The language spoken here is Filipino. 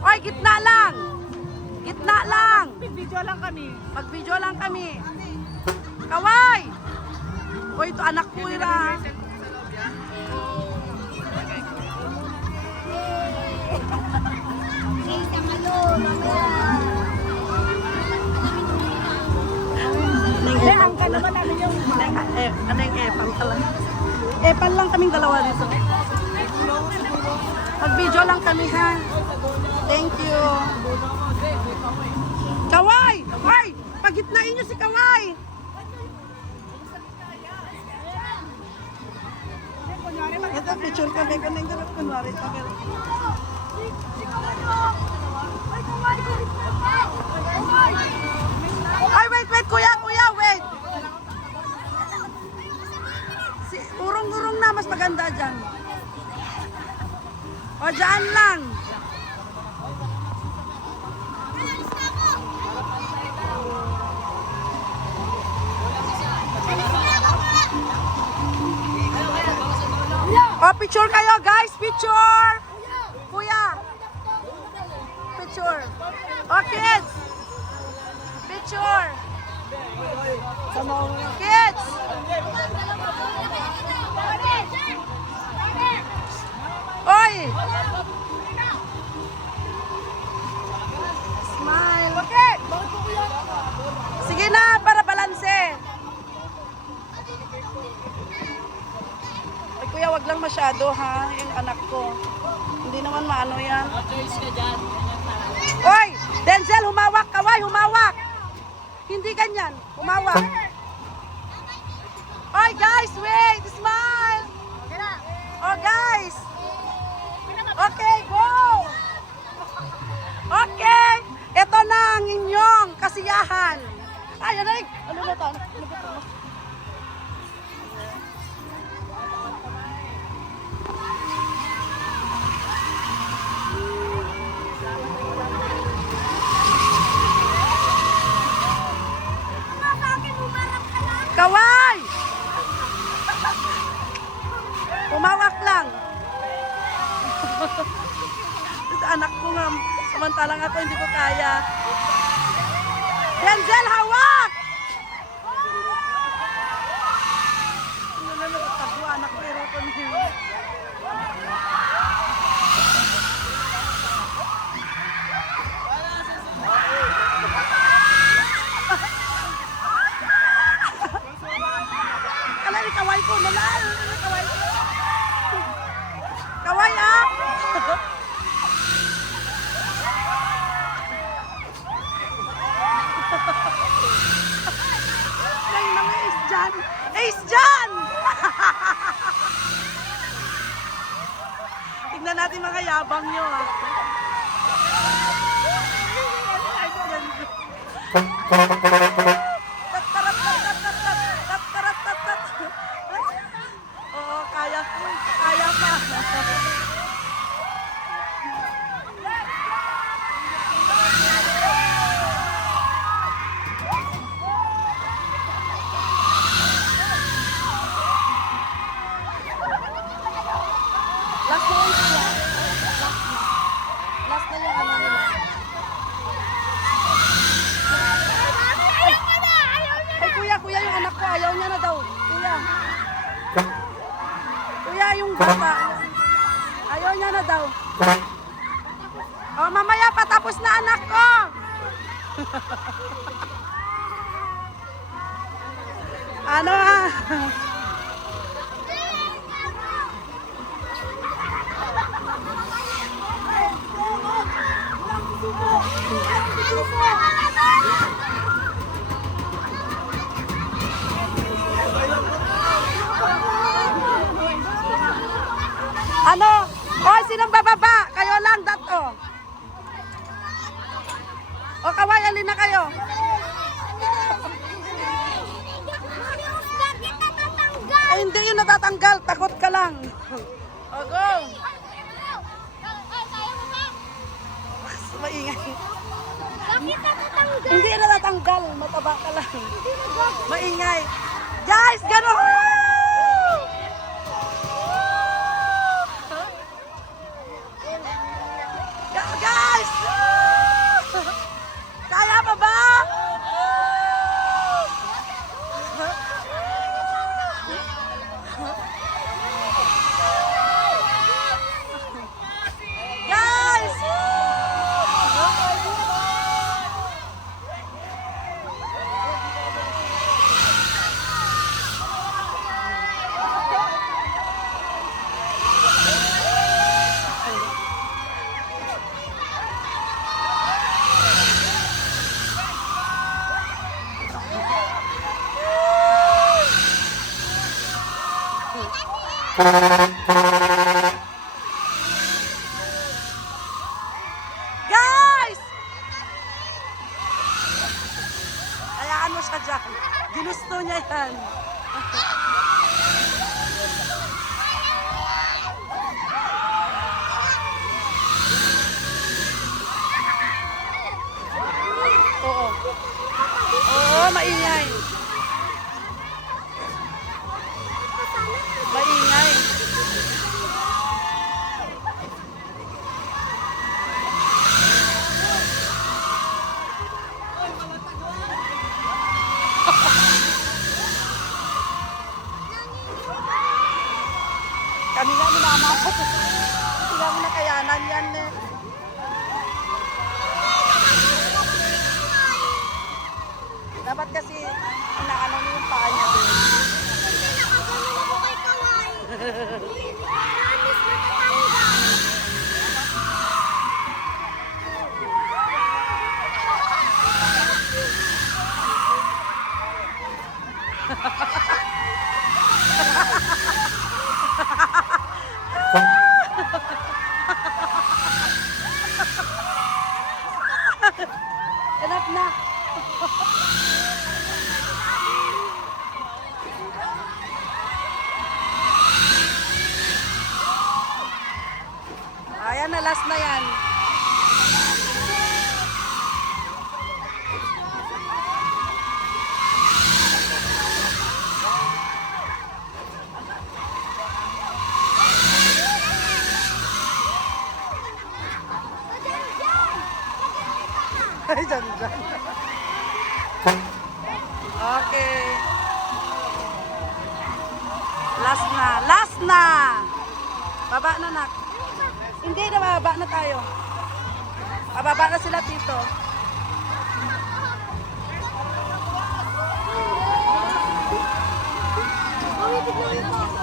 Oy, gitna lang. Gitna lang. Mag-video lang kami. Mag-video lang kami. Kaway! Oy, ito anak ko ira. Ang ka naman namin yung Ano yung epal talaga? Epal lang kaming dalawa dito. Mag-video lang kami ha. Thank you. Kaway! Hoy! Pagitnain niyo si Kaway! Ito, picture kami. Ganun ganun. Kunwari kami. Ay, wait, kuya, wait. Urong-urong na, mas maganda dyan. O, dyan lang. O, picture kayo, guys, picture. Kuya. Picture. O, kids. Picture. Kids. Oy. Smile. Sige na, para balanse. Ay, kuya, wag lang masyado ha, yung anak ko. Hindi naman maano yan. Oy, Denzel, humawak. Kaway, humawak. Hindi ganyan. Humawak. Oy, guys, wait. Smile. Oh, guys. Okay, go. Okay. Ito na ang inyong kasiyahan. Ay, ano na ito? Ano ba ito? Kaway! Umawak lang. Anak ko nga, samantalang ako hindi ko kaya. Denzel, hawak! Ano na nagtagwa, anak ko iroton niyo. Kaway ko, nalal. Kaway ko. Kaway ah. Ay, nang Ace Jan. Ace Jan! Tignan natin mga yabang nyo ah. Oo, kaya pa. Last na yung sila. Last na yung ano nila. Ay, kuya, yung anak ko, ayaw niya na daw. Kuya, yung bata. Ayaw niya na daw. Oh, mamaya patapos na anak ko. Ano ah? Ano? Hoy, sinong bababa? Kayo lang, dato. O, kaway, alin na kayo? Ay, hindi yun natatanggal. Takot ka lang. O, go. Maingay. Hindi yun natatanggal. Mataba ka lang. Maingay. Guys, gano'n! Guys! Guys! Hayaan mo siya dyan. Ginusto niya yan. Oo. Oo, maingay. Maingay. Kami nga minamabot. Hindi namin nakayanan yan eh. Dapat kasi inaano niyo yung paa niya doon. Enough na. Ayan na, last na yan. Ay, dyan. Okay. Last na. Last na. Baba na, nak. Hindi na, bababa na tayo. Bababa na sila, tito. Mami, tignan mo.